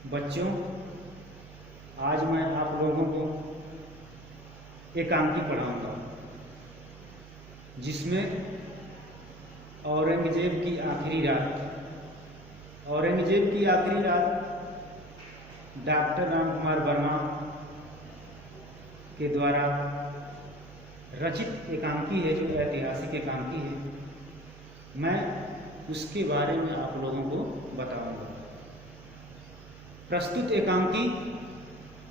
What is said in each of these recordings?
बच्चों, आज मैं आप लोगों को एकांकी पढ़ाऊंगा जिसमें औरंगजेब की आखिरी रात डॉक्टर राम कुमार वर्मा के द्वारा रचित एकांकी है, जो ऐतिहासिक एकांकी है। मैं उसके बारे में आप लोगों को बताऊंगा। प्रस्तुत एकांकी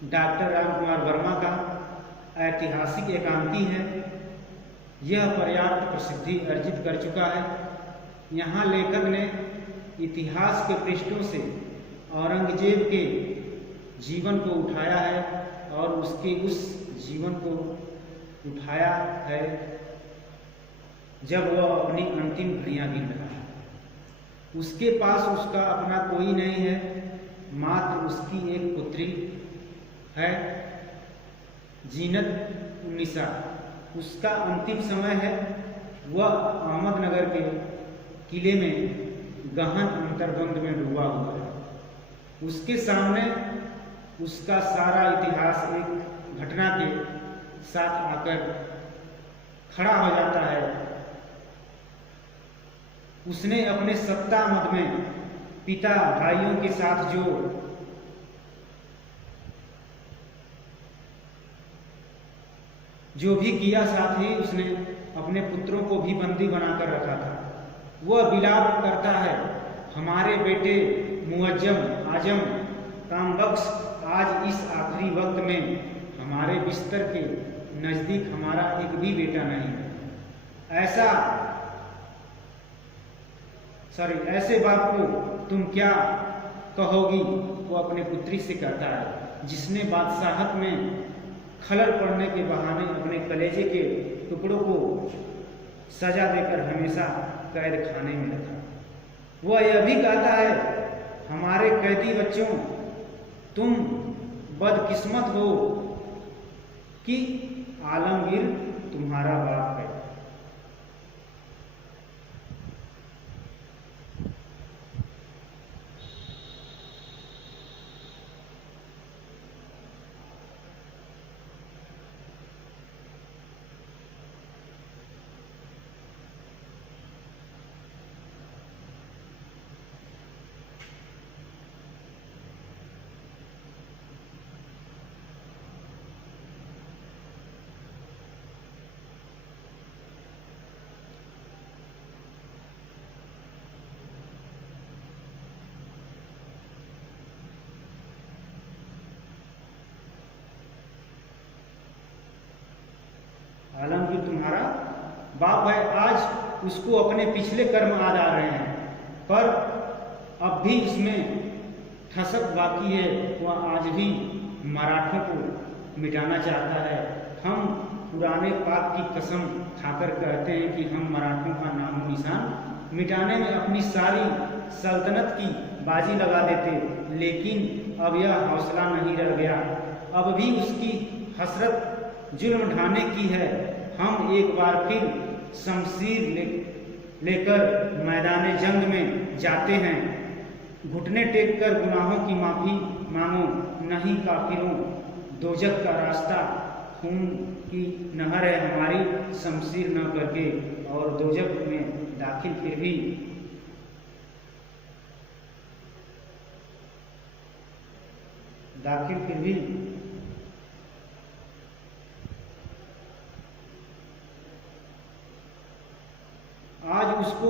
डॉक्टर राम कुमार वर्मा का ऐतिहासिक एकांकी है। यह पर्याप्त प्रसिद्धि अर्जित कर चुका है। यहाँ लेखक ने इतिहास के पृष्ठों से औरंगजेब के जीवन को उठाया है और उसके उस जीवन को उठाया है जब वह अपनी अंतिम घड़ियां गिन रहा है। उसके पास उसका अपना कोई नहीं है, मात्र उसकी एक पुत्री है, जीनत उन्निसा। उसका अंतिम समय है। वह अहमदनगर के किले में गहन अंतर्द्वंद में डूबा हुआ है। उसके सामने उसका सारा इतिहास एक घटना के साथ आकर खड़ा हो जाता है। उसने अपने सत्ता मद में पिता भाइयों के साथ जो भी किया, साथ ही उसने अपने पुत्रों को भी बंदी बनाकर रखा था। वह विलाप करता है, हमारे बेटे मुअज्जम आजम कामबख्श आज इस आखिरी वक्त में हमारे बिस्तर के नज़दीक हमारा एक भी बेटा नहीं है। ऐसे बाप को तुम क्या कहोगी? वो अपने पुत्री से कहता है, जिसने बादशाहत में खलल पड़ने के बहाने अपने कलेजे के टुकड़ों को सजा देकर हमेशा कैद खाने में रखा। वह यह भी कहता है, हमारे कैदी बच्चों, तुम बदकिस्मत हो कि आलमगीर तुम्हारा बाप है। आलमगीर तुम्हारा बाप है। आज उसको अपने पिछले कर्म याद आ रहे हैं, पर अब भी उसमें ठसक बाकी है। वह आज भी मराठों को मिटाना चाहता है। हम पुराने पाक की कसम खाकर कहते हैं कि हम मराठों का नामो निशान मिटाने में अपनी सारी सल्तनत की बाजी लगा देते, लेकिन अब यह हौसला नहीं रह गया। अब भी उसकी हसरत जुल्म ढाने की है। हम एक बार फिर शमशीर लेकर मैदान जंग में जाते हैं। घुटने टेक कर गुनाहों की माफ़ी मांगो, नहीं काफिरों, दोजख का रास्ता खून की नहर है हमारी, शमशीर न करके और दोजख में दाखिल फिर भी आज उसको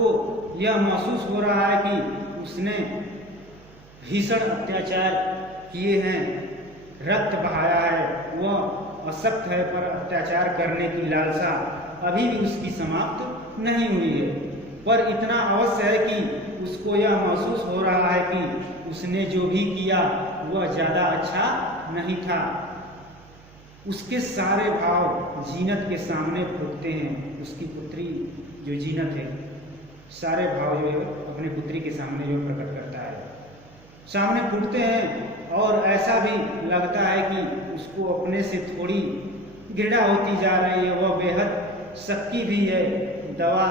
यह महसूस हो रहा है कि उसने भीषण अत्याचार किए हैं, रक्त बहाया है। वह अशक्त है, पर अत्याचार करने की लालसा अभी भी उसकी समाप्त नहीं हुई है। पर इतना अवश्य है कि उसको यह महसूस हो रहा है कि उसने जो भी किया वह ज़्यादा अच्छा नहीं था। उसके सारे भाव जीनत के सामने फूटते हैं। उसकी पुत्री जो जीनत है, सारे भाव जो अपनी पुत्री के सामने जो प्रकट करता है, सामने फूटते हैं। और ऐसा भी लगता है कि उसको अपने से थोड़ी घृणा होती जा रही है। वह बेहद शक्की भी है। दवा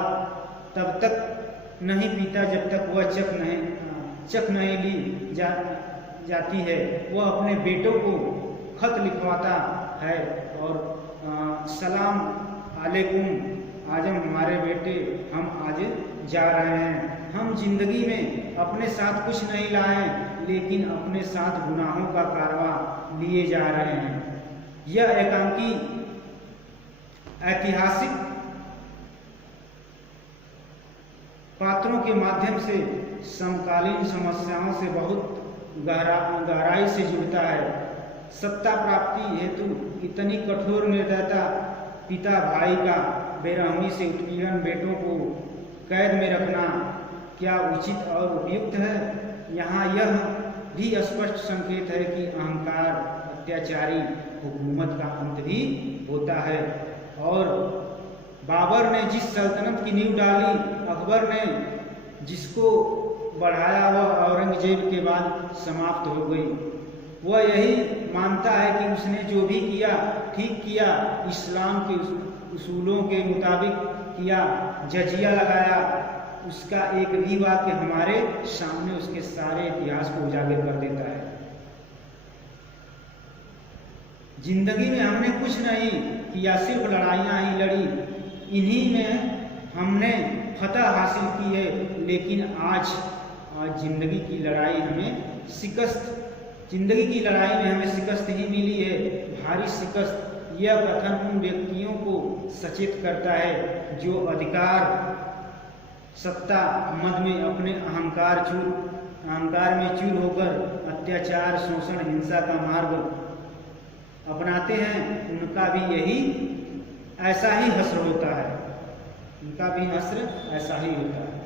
तब तक नहीं पीता जब तक वह चख नहीं जाती है, वह अपने बेटों को खत लिखवाता है और सलाम अलैकुम, आज हम हमारे बेटे हम आज जा रहे हैं। हम जिंदगी में अपने साथ कुछ नहीं लाए, लेकिन अपने साथ गुनाहों का कारवा लिए जा रहे हैं। यह एकांकी ऐतिहासिक पात्रों के माध्यम से समकालीन समस्याओं से बहुत गहराई से जुड़ता है। सत्ता प्राप्ति हेतु इतनी कठोर निर्दयता, पिता भाई का बेरहमी से उत्पीड़न, बेटों को कैद में रखना क्या उचित और उपयुक्त है? यहाँ यह भी स्पष्ट संकेत है कि अहंकार, अत्याचारी हुकूमत का अंत भी होता है। और बाबर ने जिस सल्तनत की नींव डाली, अकबर ने जिसको बढ़ाया, वह औरंगजेब के बाद समाप्त हो गई। वह यही मानता है कि उसने जो भी किया ठीक किया, इस्लाम के उसूलों के मुताबिक किया, जजिया लगाया। उसका एक भी वाक्य हमारे सामने उसके सारे इतिहास को उजागर कर देता है। जिंदगी में हमने कुछ नहीं किया, सिर्फ लड़ाइयाँ ही लड़ी, इन्हीं में हमने फतह हासिल की है। लेकिन आज जिंदगी की लड़ाई हमें शिकस्त, जिंदगी की लड़ाई में हमें शिकस्त ही मिली है, भारी शिकस्त। यह कथन उन व्यक्तियों को सचेत करता है जो अधिकार, सत्ता, मद में अपने अहंकार में चूर होकर अत्याचार, शोषण, हिंसा का मार्ग अपनाते हैं। उनका भी यही ऐसा ही हश्र होता है, उनका भी हश्र ऐसा ही होता है।